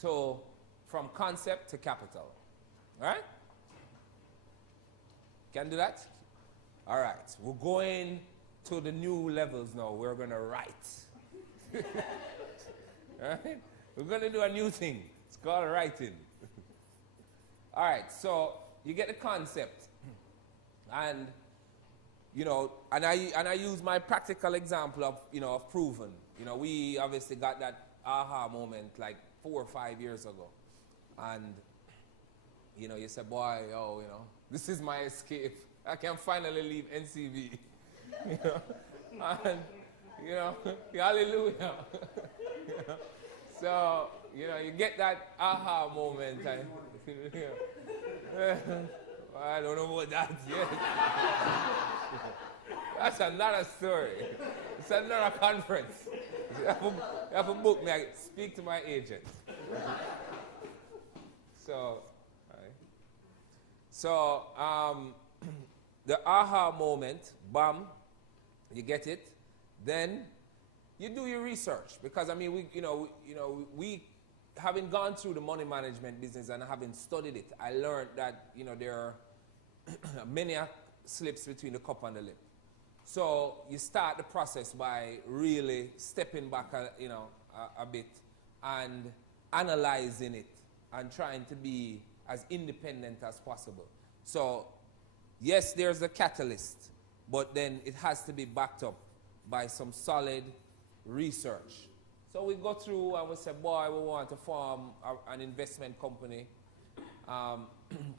from concept to capital. All right? Can do that? All right. We're going to the new levels now. We're going to write. All right? We're going to do a new thing. It's called writing. All right. So you get the concept. And, you know, and I use my practical example of, you know, of proven. You know, we obviously got that aha moment like 4 or 5 years ago. And, you know, you say, boy, oh, you know, this is my escape. I can finally leave NCV. You know? And, you know, hallelujah. You know? So, you know, you get that aha moment. And, you know, I don't know what that is yet. That's another story. It's another conference. You have to book me. I speak to my agent. So, the aha moment, bam, you get it. Then you do your research because I mean, we having gone through the money management business and having studied it, I learned that you know there are many slips between the cup and the lip. So you start the process by really stepping back, a bit and analyzing it and trying to be as independent as possible. So, yes, there's a catalyst, but then it has to be backed up by some solid research. So we go through and we say, boy, we want to form an investment company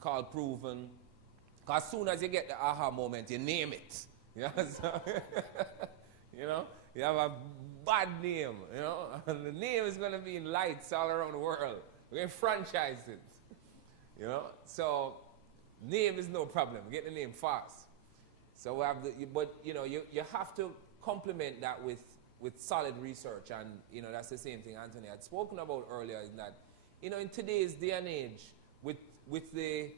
called Proven. Because as soon as you get the aha moment, you name it. You know, so, you know, you have a bad name, you know, and the name is going to be in lights all around the world. We're going to franchise it, you know. So name is no problem. Get the name fast. So we have but you know, you have to complement that with solid research, and you know that's the same thing Anthony had spoken about earlier. Is that you know in today's day and age, with the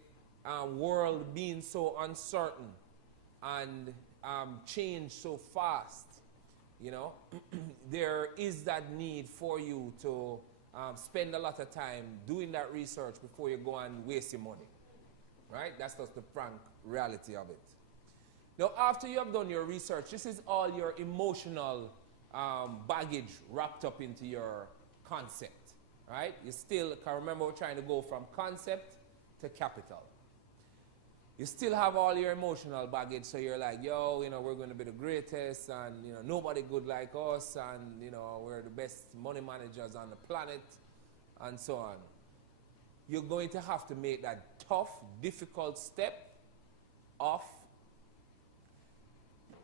world being so uncertain and change so fast, you know, there is that need for you to spend a lot of time doing that research before you go and waste your money, right? That's just the frank reality of it. Now, after you have done your research, this is all your emotional baggage wrapped up into your concept, right? You still can remember we're trying to go from concept to capital. You still have all your emotional baggage, so you're like, yo, you know, we're going to be the greatest, and, you know, nobody good like us, and, you know, we're the best money managers on the planet, and so on. You're going to have to make that tough, difficult step of,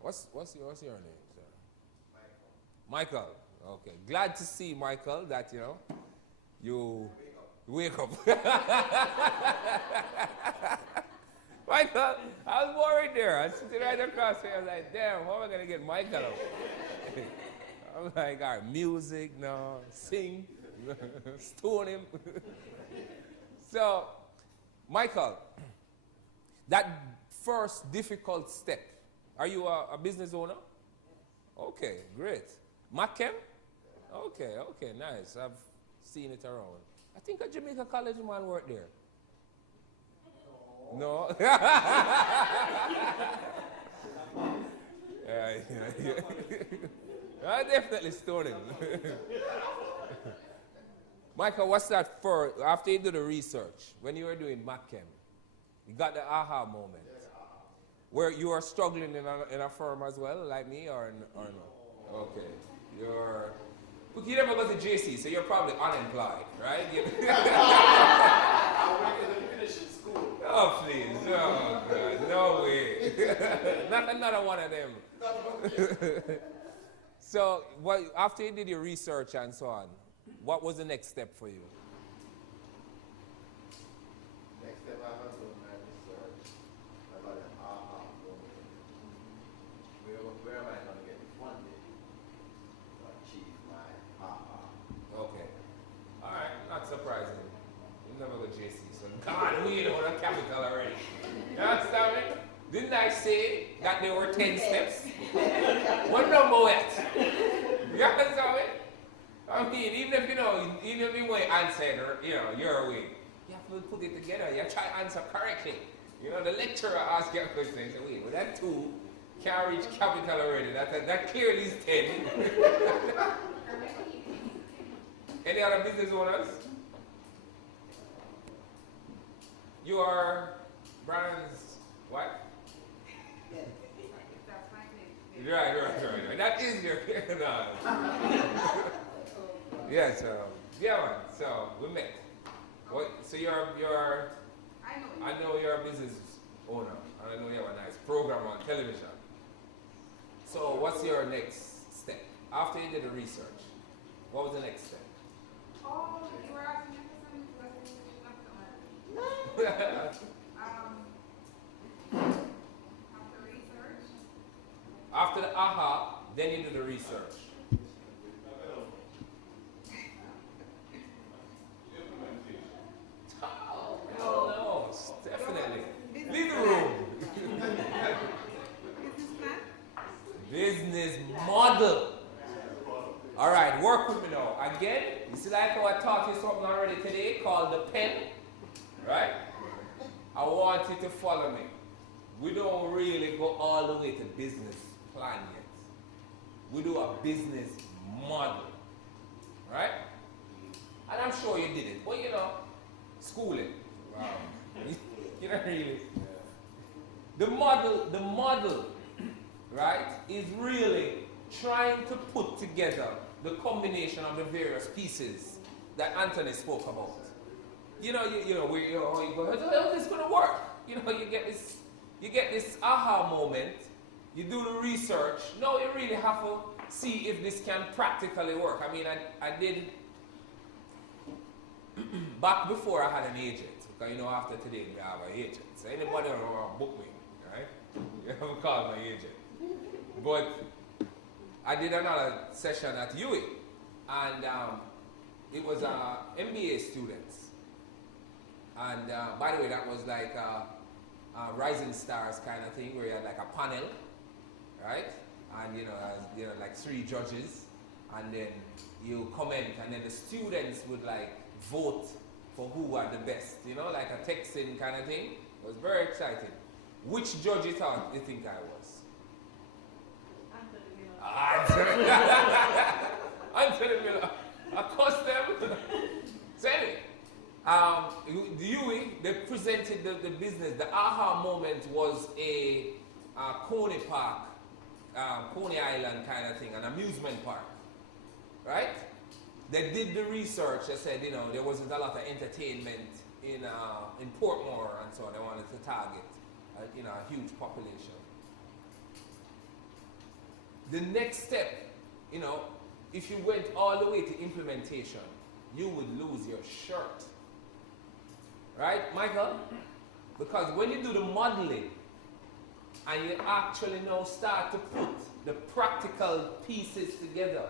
what's your name, sir? Michael. Okay. Glad to see, Michael, that, you know, you wake up. Michael, I was worried there. I was sitting right across here. I was like, damn, how am I going to get Michael up? I'm like, all right, music, no, sing, stone him. So, Michael, that first difficult step, are you a business owner? Okay, great. Mackem? Okay, nice. I've seen it around. I think a Jamaica College man worked there. No. I definitely stone him. Michael, what's that for? After you do the research, when you were doing Mackem, you got the aha moment. Where you are struggling in a firm as well, like me, or no? Okay. You never go to JC, so you're probably unemployed, right? I went to finish in school. Oh, please. Oh, God. No way. Not another one of them. So, after you did your research and so on, what was the next step for you? Next step, I was doing my research. I got an aha moment. Where am I going to get funded to achieve my aha? Okay. All right. Not surprising. You never go JC, so God, we know the capital already. You understand me? Didn't I say that there were 10 steps? What number yet? You understand me? I mean, even if you went answered, your way. You have to put it together. You try to answer correctly. The lecturer asks you a question. You say, wait, well, that 2 can't reach capital already. That clearly is 10. Any other business owners? You are Brian's wife? That's my name. Right. That is your no. Yeah, man. So we met. What? So you're. I know you're a business owner, and I know you have a nice program on television. So what's your next step after you did the research? What was the next step? Oh, you were asking me for something. After research. After the aha, then you do the research. Oh, no, definitely. Leave the room. Business plan? Business model. All right, work with me now. Again, you see like how I taught you something already today called the pen, right? I want you to follow me. We don't really go all the way to business plan yet. We do a business model, right? And I'm sure you did it. Well, schooling. Wow. You don't really. The model, right, is really trying to put together the combination of the various pieces that Anthony spoke about. Where you go, how is this going to work? You get this aha moment. You do the research. No, you really have to see if this can practically work. I mean, I did back before I had an agent. Because after today we have an agent. So anybody want to book me, right? You have to call my agent. But I did another session at UWI, and it was MBA students. And by the way, that was like a Rising Stars kind of thing, where you had like a panel, right? And like 3 judges, and then you comment, and then the students would like vote for who are the best, like a texting kind of thing. It was very exciting. Which judge you think I was? Anthony Miller. Of course, them. So anyway, the UWI, they presented the business. The aha moment was a Coney Park, Coney Island kind of thing, an amusement park, right? They did the research. They said, there wasn't a lot of entertainment in Portmore, and so they wanted to target, a huge population. The next step, if you went all the way to implementation, you would lose your shirt. Right, Michael? Because when you do the modeling, and you actually now start to put the practical pieces together,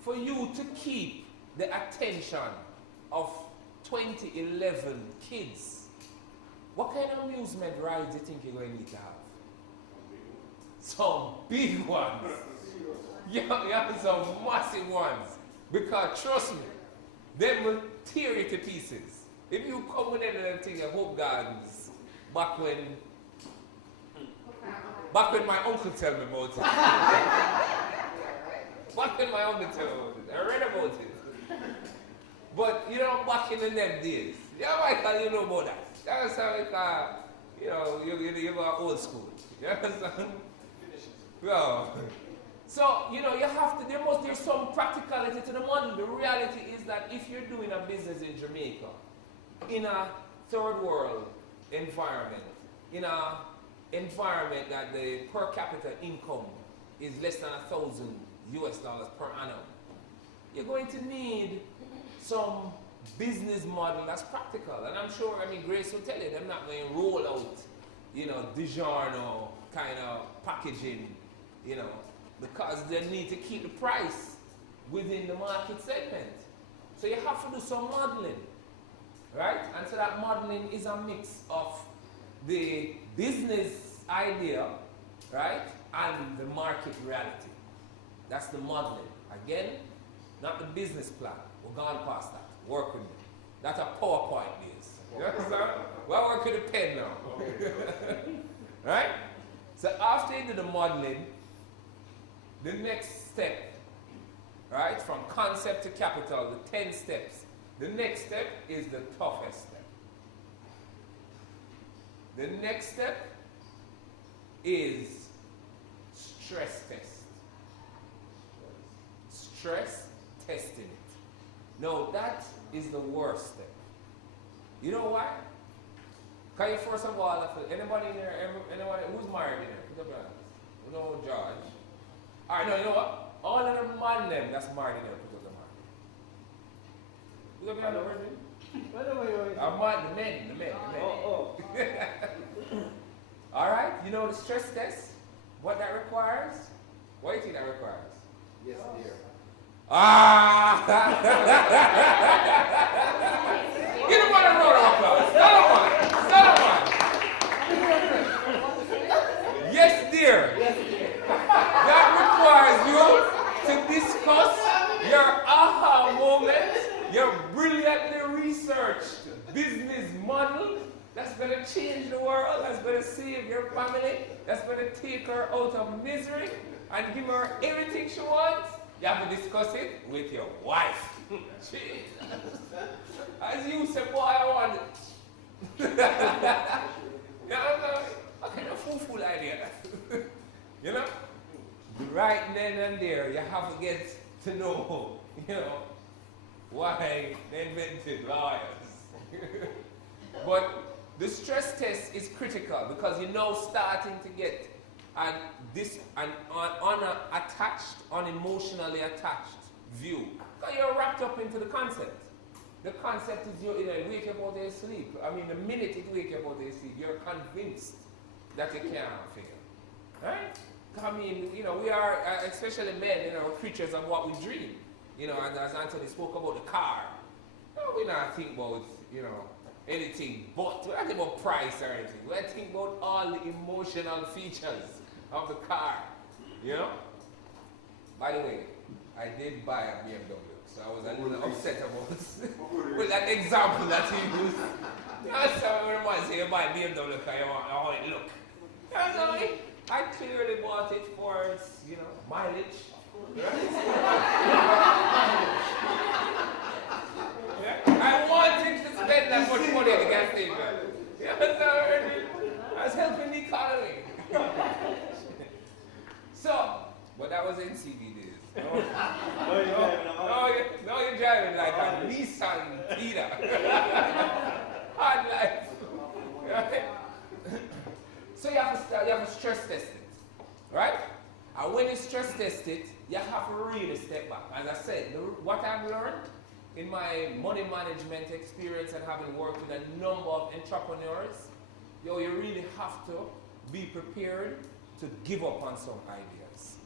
for you to keep the attention of 2011 kids, what kind of amusement rides do you think you're going to need to have? Some big ones. You have some massive ones. Because trust me, they will tear you to pieces. If you come with anything at Hope Gardens, back when my uncle tell me about it. Back when my uncle tell me about it. I read about it. But back in the them days, Michael, you know about that. That's how you go old school. You understand? Well, so, there's some practicality to the model. The reality is that if you're doing a business in Jamaica, in a third world environment, in a environment that the per capita income is less than $1,000 per annum, you're going to need some business model that's practical. And I'm sure, Grace will tell you, they're not going to roll out, DiGiorno kind of packaging, because they need to keep the price within the market segment. So you have to do some modeling, right? And so that modeling is a mix of the business idea, right, and the market reality. That's the modeling. Again, not the business plan. We're gone past that. work with me. That's a PowerPoint base. You understand? Well, work with a pen now. Right? So after you do the modeling, the next step, right, from concept to capital, the 10 steps, the next step is the toughest step. The next step is stress test. Stress testing it. No, that is the worst step. You know why? Can you first of all, anybody in there, anybody who's married in there? Put up your hands. You know George. Alright, no, you know what? All of the man them that's married in there, put up the man. Put up your hand, Virgin. The men. Oh. Alright, you know the stress test? What that requires? What do you think that requires? Yes, dear. Ah! Give him a round of applause. Stand up. Yes, dear. That requires you to discuss your aha moment, your brilliantly researched business model that's going to change the world, that's going to save your family, that's going to take her out of misery and give her everything she wants. You have to discuss it with your wife. As you say, boy, I want it. What kind of fool idea? You know? Right then and there, you have to get to know, why they invented lawyers. But the stress test is critical because you're now starting to get an unemotionally attached view. Because you're wrapped up into the concept. The concept is you wake up out of your sleep. I mean, the minute you wake up out of your sleep, you're convinced that you can't figure. Right? I mean, we are, especially men, creatures of what we dream. And as Anthony spoke about the car, we're not thinking about, anything but, we're not thinking about price or anything. We're thinking about all the emotional features of the car, By the way, I did buy a BMW, so I was a little upset about with that example that he used. That's how everyone say you buy a BMW because you want how it look. I clearly bought it for its, mileage. Right? I wanted to spend that much money at the gas station. I was helping the economy. So, but that was in CV days. No, you're driving like a Nissan Tita. Hard life. Right? So you have to stress test it, right? And when you stress test it, you have to really step back. As I said, what I've learned in my money management experience and having worked with a number of entrepreneurs, you really have to be prepared to give up on some ideas.